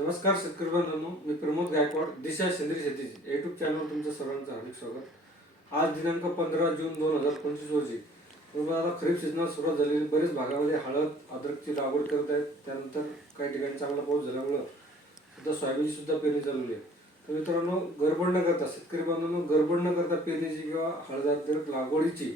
नमस्कार शेतकरी बांधवांनो, मी प्रमोद गायकवाड दिशा सेंद्रिय शेतीचे यूट्यूब चॅनलवर तुमचं सर्वांचं हार्दिक स्वागत। आज दिनांक 15 जून 2025 रोजी आता खरीप सीझनला सुरुवात झालेली बरेच भागामध्ये हळद अद्रकची लागवड करत आहेत। त्यानंतर काही ठिकाणी चांगला पाऊस झाल्यामुळे सुद्धा सोयाबीनची सुद्धा पेरणी चालू आहे। तर मित्रांनो, गडबड न करता शेतकरी बांधवांनो, गडबड न करता पेरणीची किंवा हळद अद्रक लागवडीची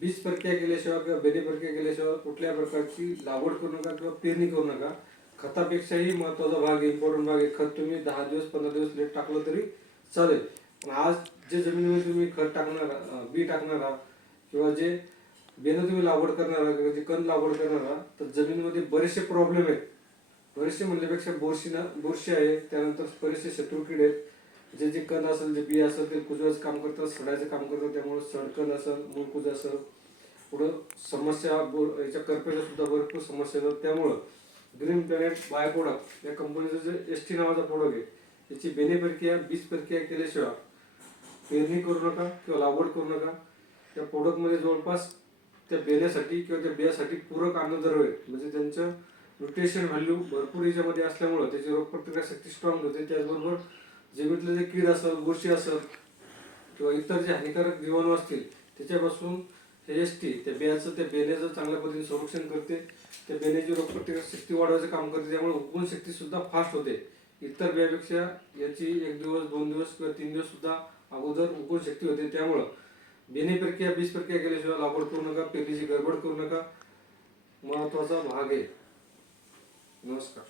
बीज प्रक्रिया केल्याशिवाय किंवा बेणे प्रक्रिया केल्याशिवाय कुठल्या प्रकारची लागवड करू नका किंवा पेरणी करू नका। खतापेक्षाही महत्त्वाचा भाग इम्पॉर्टंट भाग आहे खत। तुम्ही 10 दिवस 15 दिवस लेट टाकलं तरी चालेल, पण आज जे जमिनीमध्ये तुम्ही खत टाकणार, बी टाकणार किंवा जे बेणं तुम्ही लागवड करणार किंवा जे कंद लागवड करणार, तर जमिनीमध्ये बरेचसे प्रॉब्लेम आहेत। बरेचसे म्हणण्यापेक्षा बुरशी आहे, त्यानंतर बरेचसे शत्रुकीड आहेत। जे कंद असेल, जे बी असेल, ते कुजवायचं काम करतात, सडायचं काम करतात। त्यामुळे सडकण असेल, मूळकुज असेल, पुढं समस्या याच्या करपेच्या सुद्धा भरपूर समस्या येतात। त्यामुळं ग्रीन प्लॅनेट बाय प्रोडक्ट या कंपनीचं जे ST नावाचा प्रोडक्ट आहे, याची बेणे प्रक्रिया बीज प्रक्रिया केल्याशिवाय पेरणी करू नका किंवा लागवड करू नका। त्या प्रोडक्टमध्ये जवळपास त्या बेण्यासाठी किंवा त्या बियासाठी पूरक अन्नद्रव्य म्हणजे त्यांचं न्यूट्रिशन व्हॅल्यू भरपूर याच्यामध्ये असल्यामुळं त्याची रोगप्रतिकारक शक्ती स्ट्रॉंग होते। त्याचबरोबर जमिनीतले जे कीड असेल, बुरशी असेल किंवा इतर जे हानिकारक जीवाणू असतील त्याच्यापासून हे ST त्या बियाचं त्या बेण्याचं चांगल्या पद्धतीने संरक्षण करते। त्या बेण्याची रोगप्रतिकारक शक्ती वाढवायचं काम करते। त्यामुळे उगवण शक्ती सुद्धा फास्ट होते। इतर बियापेक्षा याची 1 दिवस 2 दिवस किंवा 3 दिवस सुद्धा अगोदर उगवण शक्ती होते। त्यामुळं बेणे प्रक्रिया बीज प्रक्रिया केल्याशिवाय लागवड करू नका, पेरणीची गडबड करू नका, महत्त्वाचा भाग आहे। नमस्कार।